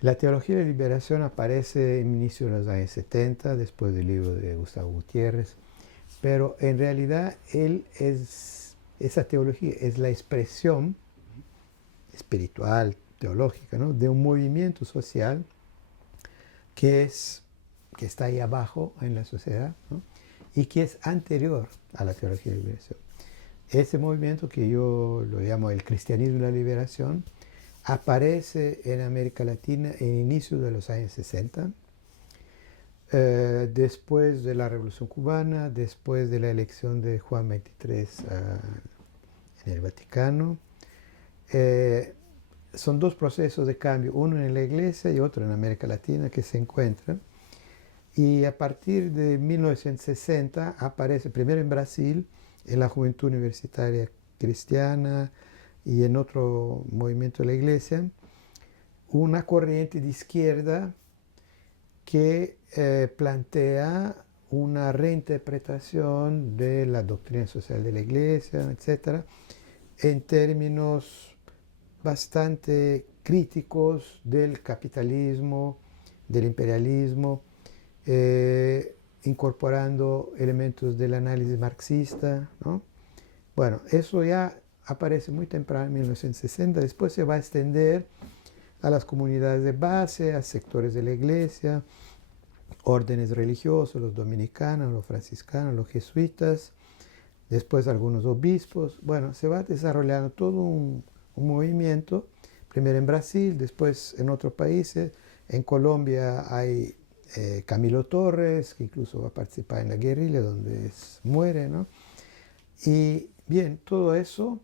La teología de la liberación aparece en inicio de los años 70, después del libro de Gustavo Gutiérrez, pero en realidad esa teología es la expresión espiritual, teológica, ¿no?, de un movimiento social que, que está ahí abajo en la sociedad, ¿no?, y que es anterior a la teología de la liberación. Ese movimiento, que yo lo llamo el cristianismo de la liberación, aparece en América Latina en inicio de los años 60, después de la Revolución Cubana, después de la elección de Juan XXIII en el Vaticano. Eh, Son dos procesos de cambio, uno en la Iglesia y otro en América Latina, que se encuentran. Y a partir de 1960 aparece primero en Brasil, en la Juventud Universitaria Cristiana y en otro movimiento de la Iglesia, una corriente de izquierda que plantea una reinterpretación de la doctrina social de la Iglesia, etcétera, en términos bastante críticos del capitalismo, del imperialismo, incorporando elementos del análisis marxista, ¿no? Bueno, eso ya aparece muy temprano, en 1960, después se va a extender a las comunidades de base, a sectores de la iglesia, órdenes religiosos, los dominicanos, los franciscanos, los jesuitas, después algunos obispos. Bueno, se va desarrollando todo un movimiento, primero en Brasil, después en otros países. En Colombia hay Camilo Torres, que incluso va a participar en la guerrilla, donde muere, ¿no? Y bien, todo eso,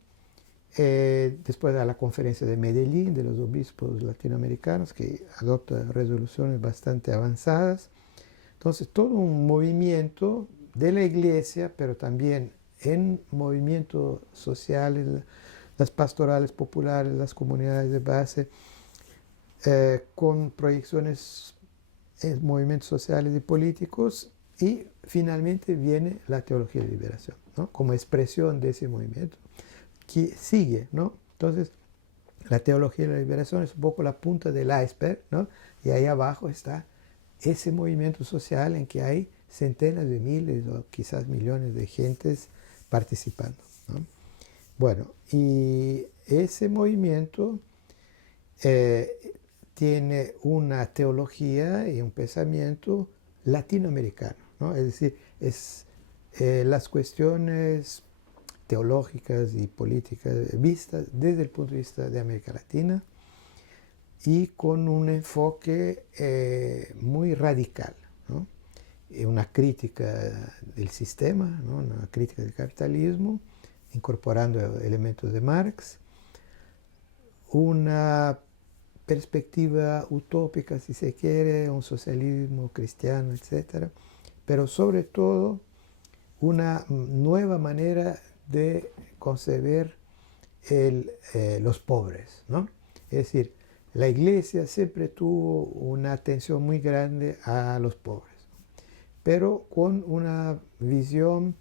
después de la conferencia de Medellín, de los obispos latinoamericanos, que adopta resoluciones bastante avanzadas. Entonces, todo un movimiento de la iglesia, pero también en movimientos sociales, las pastorales populares, las comunidades de base, con proyecciones en movimientos sociales y políticos, y finalmente viene la teología de liberación, ¿no?, como expresión de ese movimiento, que sigue, ¿no? Entonces, la teología de la liberación es un poco la punta del iceberg, ¿no? Y ahí abajo está ese movimiento social en que hay centenas de miles o quizás millones de gentes participando, ¿no? Bueno, y ese movimiento eh, tiene una teología y un pensamiento latinoamericano, ¿no? Es decir, las cuestiones teológicas y políticas vistas desde el punto de vista de América Latina, y con un enfoque muy radical, ¿no? Una crítica del sistema, ¿no?, una crítica del capitalismo, incorporando elementos de Marx, una perspectiva utópica, si se quiere, un socialismo cristiano, etcétera, pero sobre todo una nueva manera de concebir los pobres, ¿no? Es decir, la iglesia siempre tuvo una atención muy grande a los pobres, pero con una visión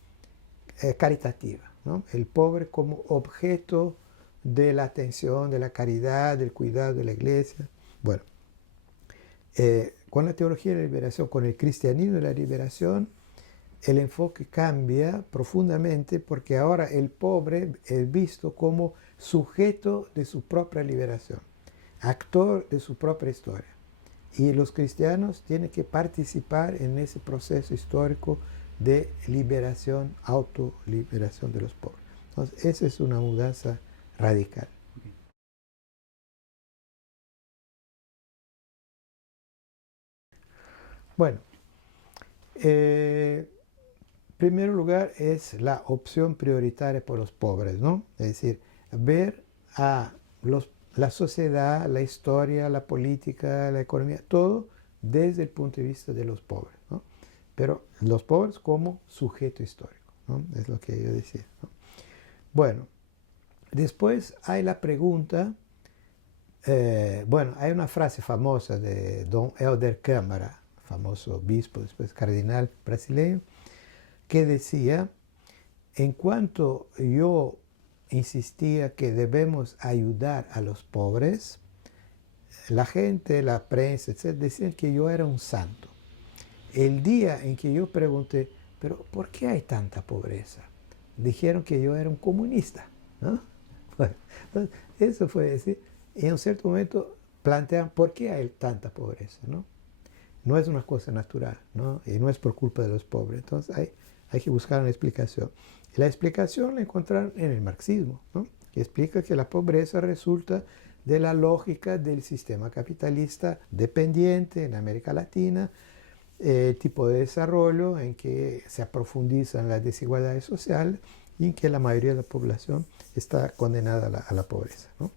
caritativa, ¿no? El pobre como objeto de la atención, de la caridad, del cuidado de la iglesia. Bueno, con la teología de la liberación, con el cristianismo de la liberación, el enfoque cambia profundamente, porque ahora el pobre es visto como sujeto de su propia liberación, actor de su propia historia. Y los cristianos tienen que participar en ese proceso histórico de liberación, autoliberación de los pobres. Entonces, esa es una mudanza radical. Bueno, en primer lugar es la opción prioritaria por los pobres, ¿no? Es decir, ver a la sociedad, la historia, la política, la economía, todo desde el punto de vista de los pobres, ¿no? Pero los pobres como sujeto histórico, ¿no? Es lo que yo decía, ¿no? Bueno, después hay la pregunta, bueno, hay una frase famosa de Dom Helder Câmara, famoso obispo, después cardenal brasileño, que decía: en cuanto yo insistía que debemos ayudar a los pobres, la gente, la prensa, etc., decían que yo era un santo. El día en que yo pregunté, pero ¿por qué hay tanta pobreza? Dijeron que yo era un comunista, ¿no? Bueno, entonces, eso fue decir, y en un cierto momento plantean por qué hay tanta pobreza, ¿no? No es una cosa natural, ¿no? Y no es por culpa de los pobres. Entonces hay que buscar una explicación. Y la explicación la encontraron en el marxismo, ¿no? Que explica que la pobreza resulta de la lógica del sistema capitalista dependiente en América Latina, tipo de desarrollo en que se aprofundizan las desigualdades sociales y en que la mayoría de la población está condenada a la pobreza, ¿no?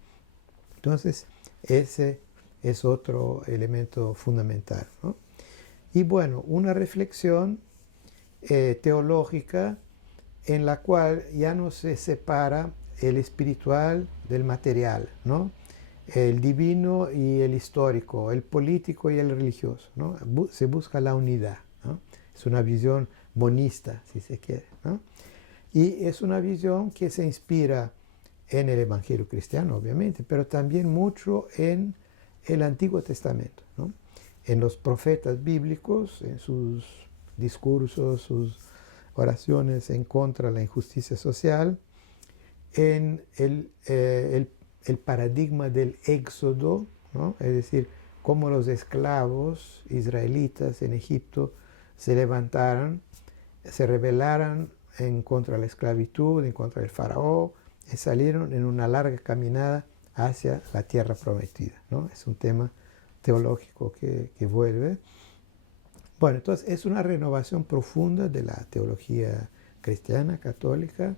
Entonces, ese es otro elemento fundamental, ¿no? Y bueno, una reflexión teológica en la cual ya no se separa el espiritual del material, ¿no? El divino y el histórico, el político y el religioso, ¿no? Se busca la unidad, ¿no? Es una visión monista, si se quiere, ¿no? Y es una visión que se inspira en el Evangelio cristiano, obviamente, pero también mucho en el Antiguo Testamento, ¿no? En los profetas bíblicos, en sus discursos, sus oraciones en contra de la injusticia social, en el paradigma del éxodo, ¿no? Es decir, cómo los esclavos israelitas en Egipto se levantaron, se rebelaron en contra de la esclavitud, en contra del faraón, y salieron en una larga caminada hacia la tierra prometida, ¿no? Es un tema teológico que vuelve. Bueno, entonces es una renovación profunda de la teología cristiana, católica,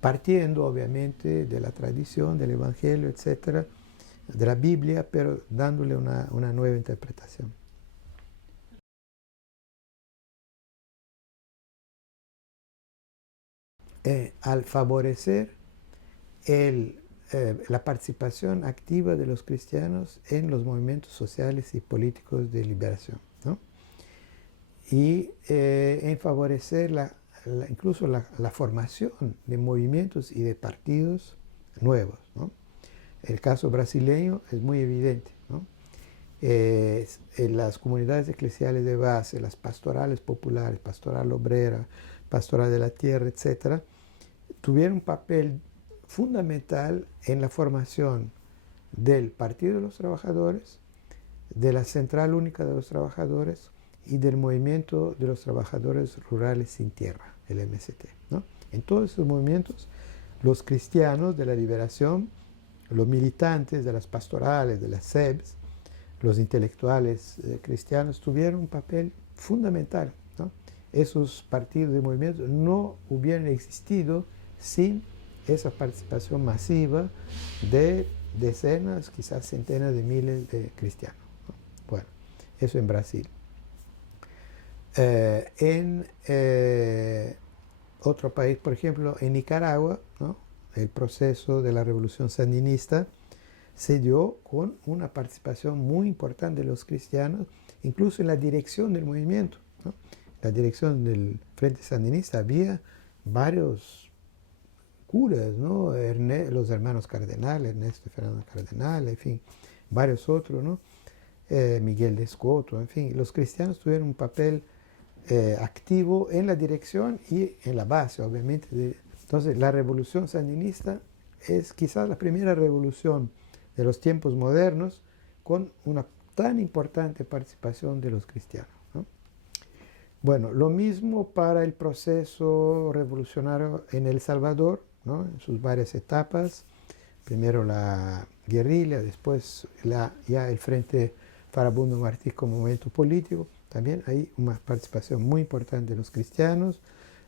partiendo obviamente de la tradición, del Evangelio, etcétera, de la Biblia, pero dándole una nueva interpretación. Al favorecer la participación activa de los cristianos en los movimientos sociales y políticos de liberación, ¿no? Y en favorecer incluso la formación de movimientos y de partidos nuevos, ¿no? El caso brasileño es muy evidente, ¿no? En las comunidades eclesiales de base, las pastorales populares, pastoral obrera, pastoral de la tierra, etcétera, tuvieron un papel fundamental en la formación del Partido de los Trabajadores, de la Central Única de los Trabajadores y del Movimiento de los Trabajadores Rurales Sin Tierra, el MST, ¿no? En todos esos movimientos, los cristianos de la liberación, los militantes de las pastorales, de las SEBs, los intelectuales cristianos tuvieron un papel fundamental, ¿no? Esos partidos y movimientos no hubieran existido sin esa participación masiva de decenas, quizás centenas de miles de cristianos, ¿no? Bueno, eso en Brasil. En otro país, por ejemplo, en Nicaragua, ¿no? El proceso de la revolución sandinista se dio con una participación muy importante de los cristianos, incluso en la dirección del movimiento, ¿no? La dirección del Frente Sandinista había varios curas, ¿no? Los hermanos Cardenal, Ernesto y Fernando Cardenal, en fin, varios otros, ¿no? Miguel de Escoto, en fin, los cristianos tuvieron un papel activo en la dirección y en la base, obviamente. Entonces, la revolución sandinista es quizás la primera revolución de los tiempos modernos con una tan importante participación de los cristianos, ¿no? Bueno, lo mismo para el proceso revolucionario en El Salvador, ¿no? En sus varias etapas. Primero la guerrilla, después ya el Frente Farabundo Martí como movimiento político. También hay una participación muy importante de los cristianos.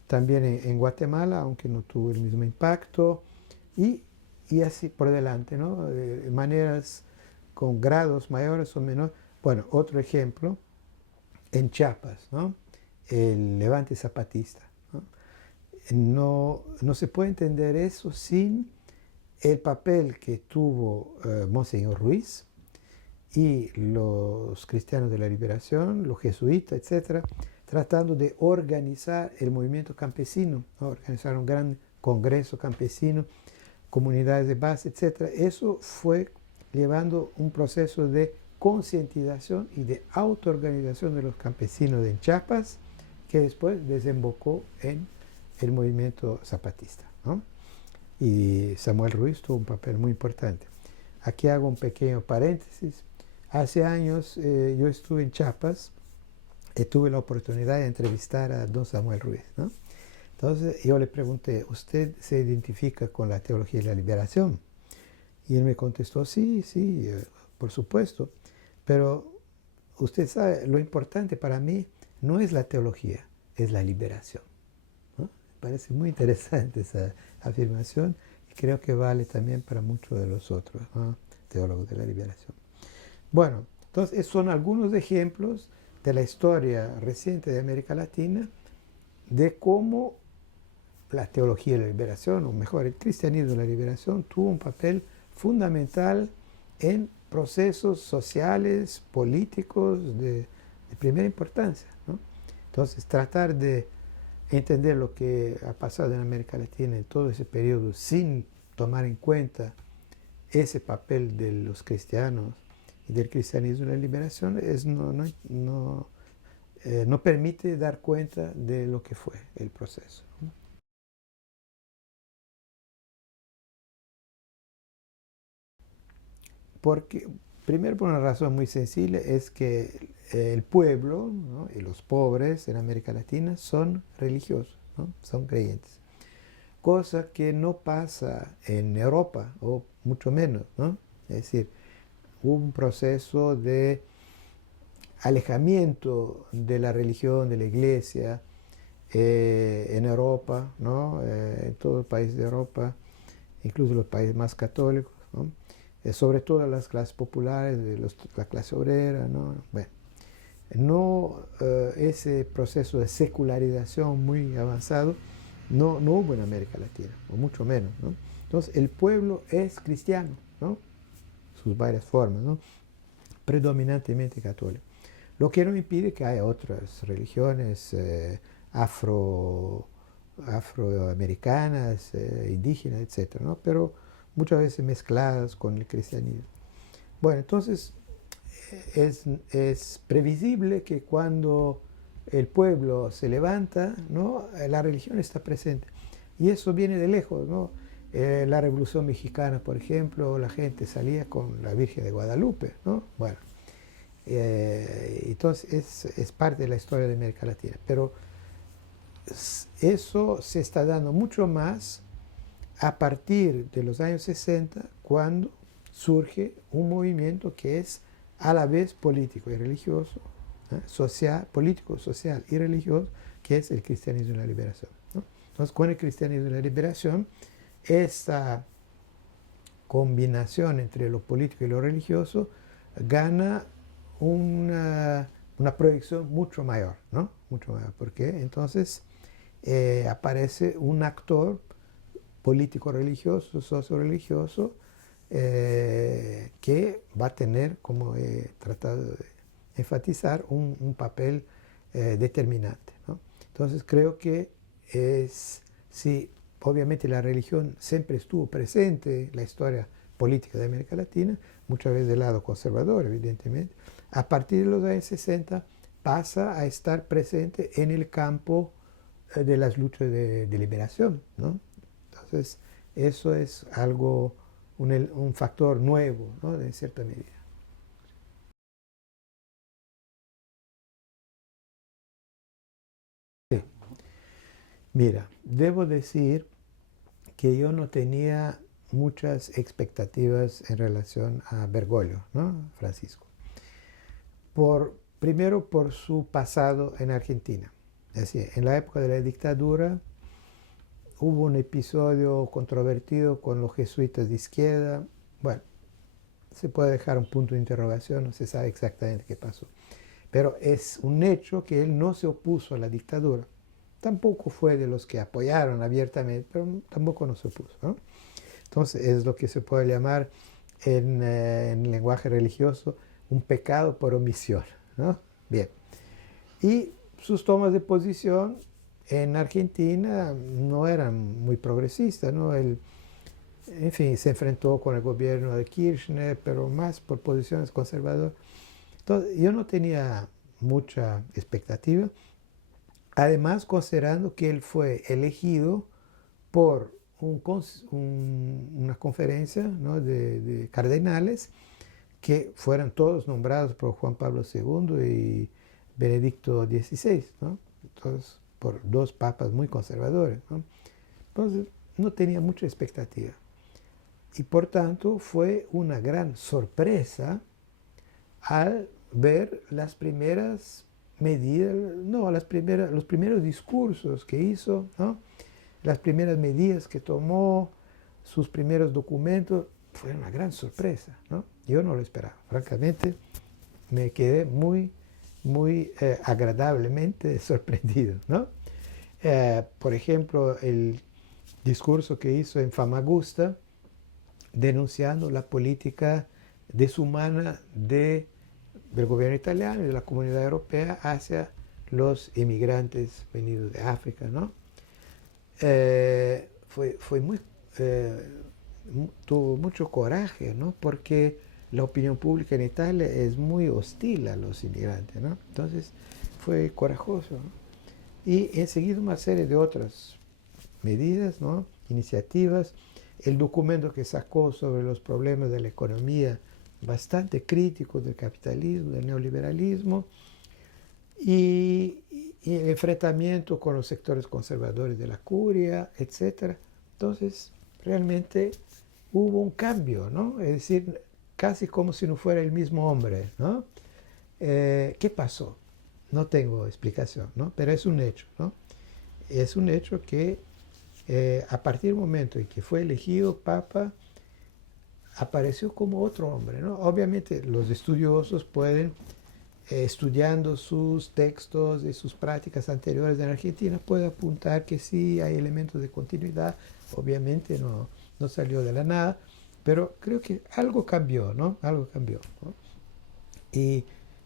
También en Guatemala, aunque no tuvo el mismo impacto. Y así por delante, ¿no? De maneras con grados mayores o menores. Bueno, otro ejemplo, en Chiapas, ¿no? El levante zapatista, ¿no? No se puede entender eso sin el papel que tuvo Monseñor Ruiz y los cristianos de la liberación, los jesuitas, etcétera, tratando de organizar el movimiento campesino, ¿no? Organizar un gran congreso campesino, comunidades de base, etcétera. Eso fue llevando un proceso de concientización y de autoorganización de los campesinos en Chiapas, que después desembocó en el movimiento zapatista, ¿no? Y Samuel Ruiz tuvo un papel muy importante. Aquí hago un pequeño paréntesis. Hace años yo estuve en Chiapas y tuve la oportunidad de entrevistar a don Samuel Ruiz, ¿no? Entonces yo le pregunté, ¿usted se identifica con la teología de la liberación? Y él me contestó, sí, sí, por supuesto, pero usted sabe, lo importante para mí no es la teología, es la liberación, ¿no? Me parece muy interesante esa afirmación y creo que vale también para muchos de los otros, ¿no?, teólogos de la liberación. Bueno, entonces son algunos ejemplos de la historia reciente de América Latina de cómo la teología de la liberación, o mejor, el cristianismo de la liberación, tuvo un papel fundamental en procesos sociales, políticos de primera importancia, ¿no? Entonces, tratar de entender lo que ha pasado en América Latina en todo ese periodo sin tomar en cuenta ese papel de los cristianos y del cristianismo de la liberación no permite dar cuenta de lo que fue el proceso, ¿no? Porque, primero, por una razón muy sencilla, es que el pueblo, ¿no?, y los pobres en América Latina son religiosos, ¿no?, son creyentes. Cosa que no pasa en Europa, o mucho menos, ¿no? Es decir, hubo un proceso de alejamiento de la religión, de la iglesia, en Europa, ¿no? En todos los países de Europa, incluso los países más católicos, ¿no? Sobre todo las clases populares, la clase obrera, ¿no? Bueno, no, ese proceso de secularización muy avanzado no hubo en América Latina, o mucho menos, ¿no? Entonces, el pueblo es cristiano, ¿no?, sus varias formas, ¿no?, predominantemente católico. Lo que no impide que haya otras religiones afroamericanas, indígenas, etcétera, ¿no?, pero muchas veces mezcladas con el cristianismo. Bueno, entonces es previsible que cuando el pueblo se levanta, ¿no?, la religión está presente. Y eso viene de lejos, ¿no? La Revolución Mexicana, por ejemplo, la gente salía con la Virgen de Guadalupe, ¿no? Bueno, entonces es parte de la historia de América Latina. Pero eso se está dando mucho más a partir de los años 60, cuando surge un movimiento que es a la vez político y religioso, social, político, social y religioso, que es el cristianismo de la liberación, ¿no? Entonces, con el cristianismo de la liberación, esta combinación entre lo político y lo religioso gana una proyección mucho mayor, ¿no? Mucho mayor, porque entonces aparece un actor político-religioso, socio-religioso, que va a tener, como he tratado de enfatizar, un papel determinante, ¿no? Entonces creo que sí, obviamente la religión siempre estuvo presente en la historia política de América Latina, muchas veces del lado conservador, evidentemente. A partir de los años 60 pasa a estar presente en el campo de las luchas de liberación, ¿no? Entonces, eso es algo, un factor nuevo, ¿no?, de cierta medida. Sí. Mira, debo decir que yo no tenía muchas expectativas en relación a Bergoglio, ¿no?, Francisco. Primero por su pasado en Argentina. Es decir, en la época de la dictadura hubo un episodio controvertido con los jesuitas de izquierda. Bueno, se puede dejar un punto de interrogación, no se sabe exactamente qué pasó. Pero es un hecho que él no se opuso a la dictadura. Tampoco fue de los que apoyaron abiertamente, pero tampoco no se opuso, ¿no? Entonces es lo que se puede llamar en lenguaje religioso un pecado por omisión, ¿no? Bien. Y sus tomas de posición en Argentina no eran muy progresistas, ¿no? Él En fin, se enfrentó con el gobierno de Kirchner, pero más por posiciones conservadoras. Entonces, yo no tenía mucha expectativa. Además, considerando que él fue elegido por una conferencia, ¿no?, de cardenales que fueran todos nombrados por Juan Pablo II y Benedicto XVI, ¿no? Entonces, por dos papas muy conservadores, ¿no? Entonces, no tenía mucha expectativa. Y por tanto, fue una gran sorpresa al ver las primeras medidas, no, los primeros discursos que hizo, ¿no?, las primeras medidas que tomó, sus primeros documentos. Fue una gran sorpresa, ¿no? Yo no lo esperaba. Francamente, me quedé muy agradablemente sorprendido, ¿no? Por ejemplo, el discurso que hizo en Famagusta, denunciando la política deshumana del gobierno italiano y de la comunidad europea hacia los inmigrantes venidos de África, ¿no? Fue tuvo mucho coraje, ¿no? Porque la opinión pública en Italia es muy hostil a los inmigrantes, ¿no? Entonces fue corajoso, ¿no? Y enseguida una serie de otras medidas, ¿no?, iniciativas. El documento que sacó sobre los problemas de la economía, bastante crítico del capitalismo, del neoliberalismo, y, y el enfrentamiento con los sectores conservadores de la curia, etc. Entonces, realmente hubo un cambio, ¿no? Es decir, casi como si no fuera el mismo hombre, ¿no? ¿Qué pasó? No tengo explicación, ¿no? Pero es un hecho, ¿no? Es un hecho que a partir del momento en que fue elegido Papa, apareció como otro hombre, ¿no? Obviamente los estudiosos pueden, estudiando sus textos y sus prácticas anteriores en Argentina, pueden apuntar que sí hay elementos de continuidad. Obviamente no salió de la nada, pero creo que algo cambió, ¿no? Algo cambió, ¿no? Y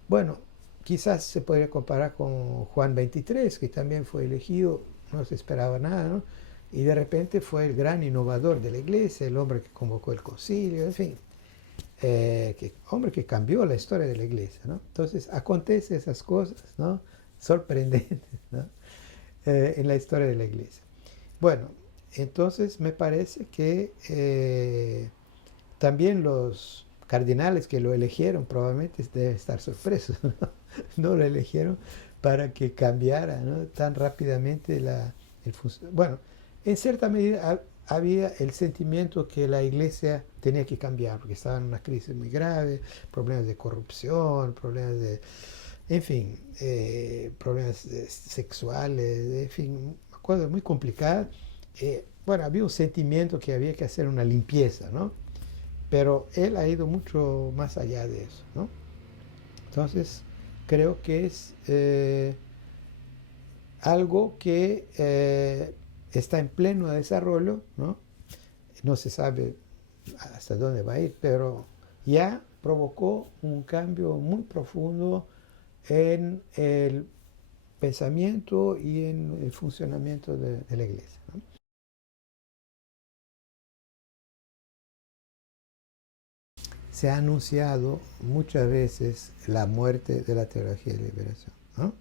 bueno, quizás se podría comparar con Juan XXIII, que también fue elegido, no se esperaba nada, ¿no? Y de repente fue el gran innovador de la iglesia, el hombre que convocó el concilio, en fin, hombre que cambió la historia de la iglesia, ¿no? Entonces, acontecen esas cosas, ¿no?, sorprendentes, ¿no?, en la historia de la iglesia. Bueno, entonces me parece que también los cardenales que lo eligieron probablemente deben estar sorpresos, ¿no? No lo eligieron para que cambiara, ¿no?, tan rápidamente el funcionamiento. Bueno, en cierta medida había el sentimiento que la iglesia tenía que cambiar, porque estaba en una crisis muy grave, problemas de corrupción, problemas de, en fin, problemas sexuales, en fin, cosas muy complicadas. Bueno, había un sentimiento que había que hacer una limpieza, ¿no? Pero él ha ido mucho más allá de eso, ¿no? Entonces, creo que es algo que está en pleno desarrollo, ¿no? No se sabe hasta dónde va a ir, pero ya provocó un cambio muy profundo en el pensamiento y en el funcionamiento de la iglesia, ¿no? Se ha anunciado muchas veces la muerte de la teología de liberación, ¿no?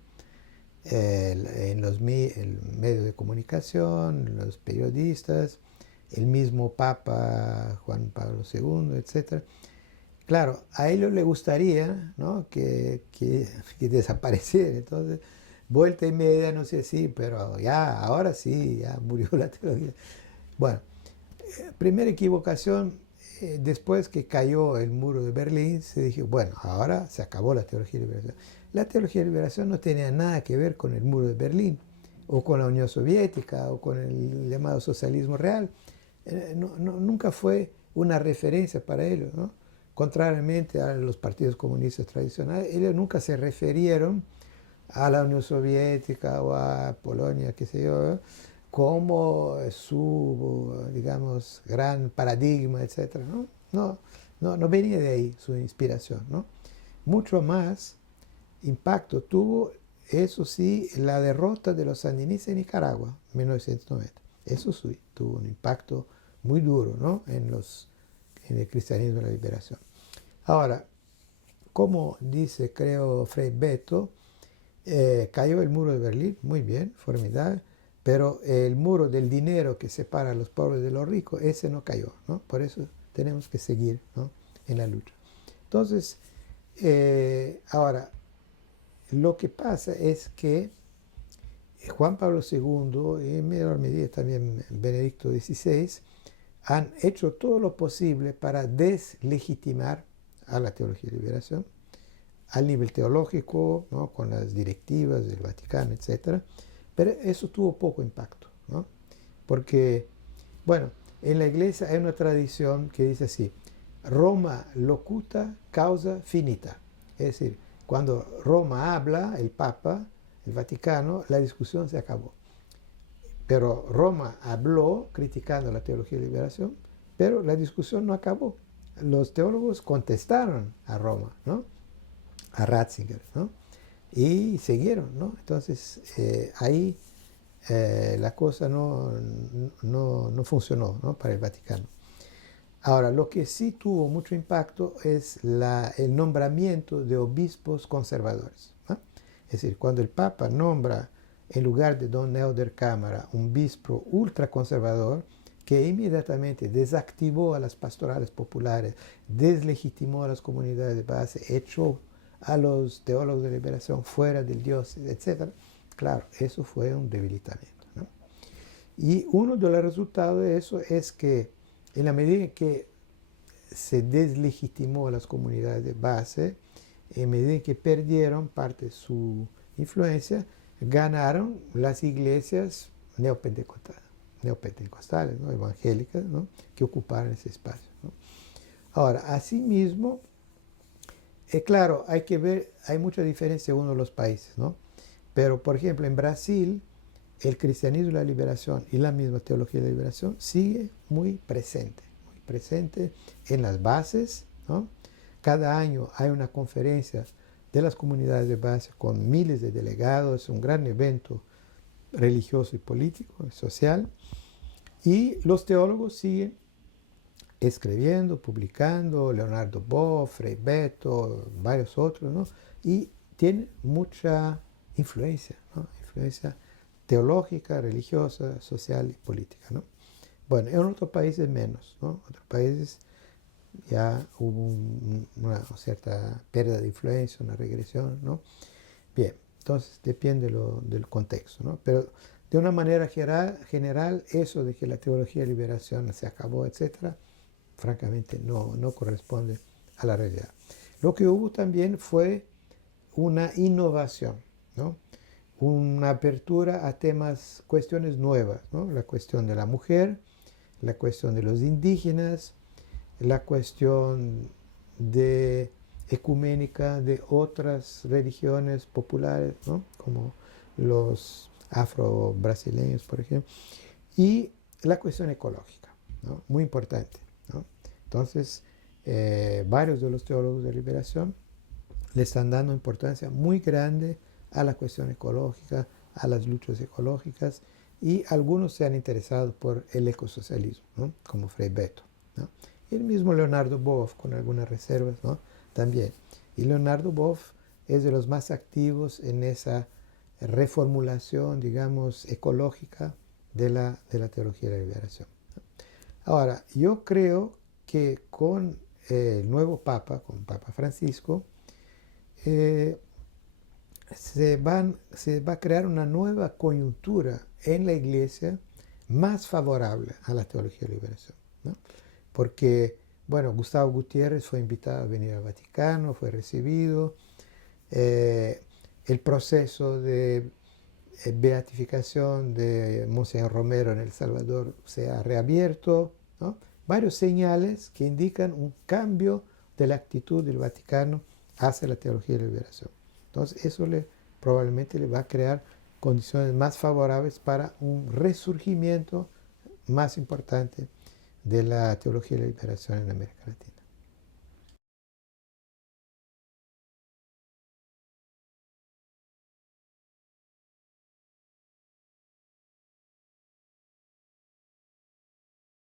En los medios de comunicación, los periodistas, el mismo Papa Juan Pablo II, etc. Claro, a ellos les gustaría, ¿no?, que desapareciera. Entonces, vuelta y media, no sé si, pero ya, ahora sí, ya murió la teología. Bueno, primera equivocación, después que cayó el muro de Berlín, se dijo, bueno, ahora se acabó la teología de liberación. La teología de liberación no tenía nada que ver con el muro de Berlín, o con la Unión Soviética, o con el llamado socialismo real. Nunca fue una referencia para ellos, ¿no? Contrariamente a los partidos comunistas tradicionales, ellos nunca se refirieron a la Unión Soviética o a Polonia, qué sé yo, como su, digamos, gran paradigma, etc., ¿no? No venía de ahí su inspiración, ¿no? Mucho más impacto tuvo, eso sí, la derrota de los sandinistas en Nicaragua, en 1990. Eso sí, tuvo un impacto muy duro, ¿no? En el cristianismo de la liberación. Ahora, como dice, creo, Frei Beto, cayó el muro de Berlín, muy bien, formidable, pero el muro del dinero que separa a los pobres de los ricos, ese no cayó, ¿no? Por eso tenemos que seguir, ¿no?, en la lucha. Entonces, ahora, lo que pasa es que Juan Pablo II y en menor medida también Benedicto XVI han hecho todo lo posible para deslegitimar a la teología de liberación al nivel teológico, ¿no?, con las directivas del Vaticano, etc. Pero eso tuvo poco impacto, ¿no? Porque, bueno, en la iglesia hay una tradición que dice así: Roma locuta, causa finita. Es decir, cuando Roma habla, el Papa, el Vaticano, la discusión se acabó. Pero Roma habló criticando la teología de liberación, pero la discusión no acabó. Los teólogos contestaron a Roma, ¿no?, a Ratzinger, ¿no?, y siguieron, ¿no? Entonces, ahí la cosa no funcionó, ¿no?, para el Vaticano. Ahora, lo que sí tuvo mucho impacto es el nombramiento de obispos conservadores, ¿no? Es decir, cuando el Papa nombra en lugar de don Neuder Cámara un obispo ultraconservador que inmediatamente desactivó a las pastorales populares, deslegitimó a las comunidades de base, echó a los teólogos de liberación fuera del diócesis, etc. Claro, eso fue un debilitamiento, ¿no? Y uno de los resultados de eso es que en la medida en que se deslegitimó a las comunidades de base, en medida en que perdieron parte de su influencia, ganaron las iglesias neopentecostales, ¿no?, evangélicas, ¿no?, que ocuparon ese espacio, ¿no? Ahora, asimismo, claro, hay que ver, hay mucha diferencia según los países, ¿no? Pero, por ejemplo, en Brasil, el cristianismo de la liberación y la misma teología de la liberación sigue muy presente en las bases, ¿no? Cada año hay una conferencia de las comunidades de base con miles de delegados, es un gran evento religioso y político, y social, y los teólogos siguen escribiendo, publicando, Leonardo Boff, Frei Beto, varios otros, ¿no?, y tienen mucha influencia, ¿no?, influencia teológica, religiosa, social y política, ¿no? Bueno, en otros países menos, ¿no? Otros países ya hubo una cierta pérdida de influencia, una regresión, ¿no? Bien, entonces depende del contexto, ¿no? Pero de una manera general, eso de que la teología de liberación se acabó, etcétera, francamente no corresponde a la realidad. Lo que hubo también fue una innovación, ¿no?, una apertura a temas, cuestiones nuevas, ¿no?, la cuestión de la mujer, la cuestión de los indígenas, la cuestión de ecuménica de otras religiones populares, ¿no?, como los afro-brasileños, por ejemplo, y la cuestión ecológica, ¿no?, muy importante, ¿no? Entonces, varios de los teólogos de liberación le están dando importancia muy grande a la cuestión ecológica, a las luchas ecológicas, y algunos se han interesado por el ecosocialismo, ¿no?, como Frei Beto, ¿no? Y el mismo Leonardo Boff, con algunas reservas, ¿no?, también. Y Leonardo Boff es de los más activos en esa reformulación, digamos, ecológica de la teología de la liberación, ¿no? Ahora, yo creo que con el nuevo Papa, con Papa Francisco, se va a crear una nueva coyuntura en la Iglesia más favorable a la teología de liberación, ¿no? Porque, bueno, Gustavo Gutiérrez fue invitado a venir al Vaticano, fue recibido, el proceso de beatificación de Monseñor Romero en El Salvador se ha reabierto, ¿no? Varios señales que indican un cambio de la actitud del Vaticano hacia la teología de la liberación. Entonces, eso probablemente le va a crear condiciones más favorables para un resurgimiento más importante de la teología de la liberación en América Latina.